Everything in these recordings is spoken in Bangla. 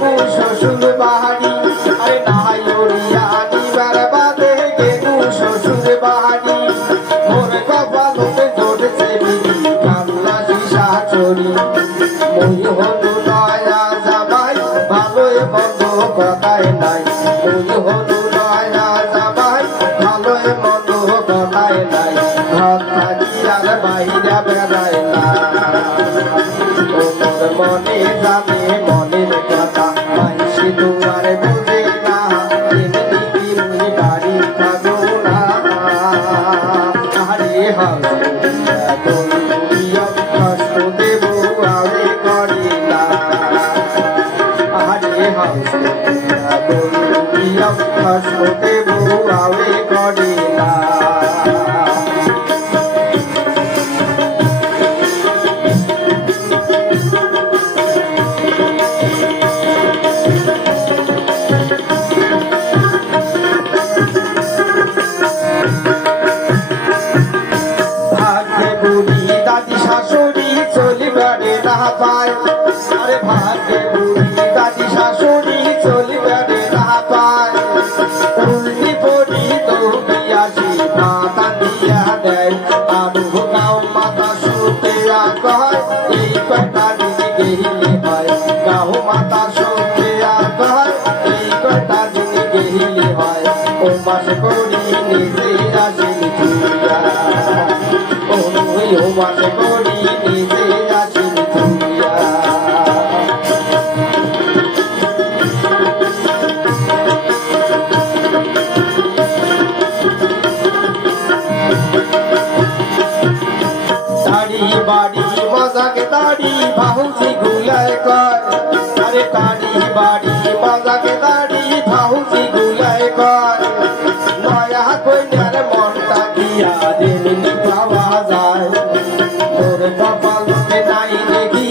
গেগু শ্বশুর বাহারি আরে নাই ওড়িয়া নিবার বাদে গেগু শ্বশুর বাহারি মোর কপালতে জড়ছে বিধি কান্না শিশা চড়ি মই হলু নয়া জামাই ভালোই মন্দ কথায় নাই মই হলু নয়া জামাই ভালোই মন্দ কথায় নাই ঘর থাকি আর বাইরে বেড়ায় না ও মোর মনে জানে মনের কথা মাইসি তোমার বুঝে না এমনি কি মুই বাড়ি থাকো না আরে হাল কষ্ট দেব আমি করি না আরে হাল কষ্ট দেব আমি করি না দাদি শাশুড়ি চলিবারে না পায় আরে ভাগ্যে বুড়ি দাদি শাশুড়ি চলিবারে না পায় উল্টি পড়ি দৌড়িয়াছি মাথা দিয়া দেয় আবু গাও মাথা শুতে কয় এই কয়টা দিন গেহিলে হয় গাও মাথা শুতে কয় এই কয়টা দিন গেহিলে হয় ও মাস করি নিজে আসি ও মাসে করি নিজে আসি তুইয়া দাড়ি বাড়ি মজাকে দাড়ি ভাহুসি গুলায় কয় আরে দাড়ি বাড়ি মজাকে দাড়ি ভাহুসি গুলায় কয় নয়া কইনার মনটা দিয়া দিন পাওয়া যায় তোর কপালতে নাই দেখি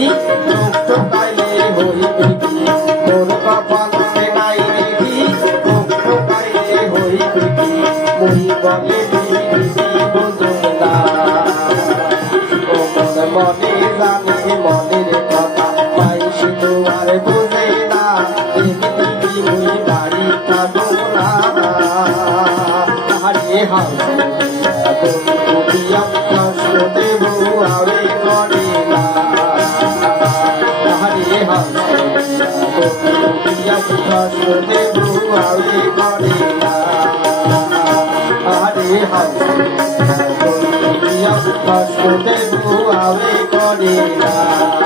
চোখ টোকাইলে হইবে কি তোর কপালতে নাই দেখি চোখ টোকাইলে হইবে কি মুই বলে দিদি বুঝুন না ও মন মনে জানে মনের কথা পাইছি তোমার বুঝে না এমনি মুই বাড়ি থাকো না আরে হাল কষ্ট দেব আমি করি না আরে হাল কষ্ট দেব আমি করি না আরে হাল কষ্ট দেব আমি করি না।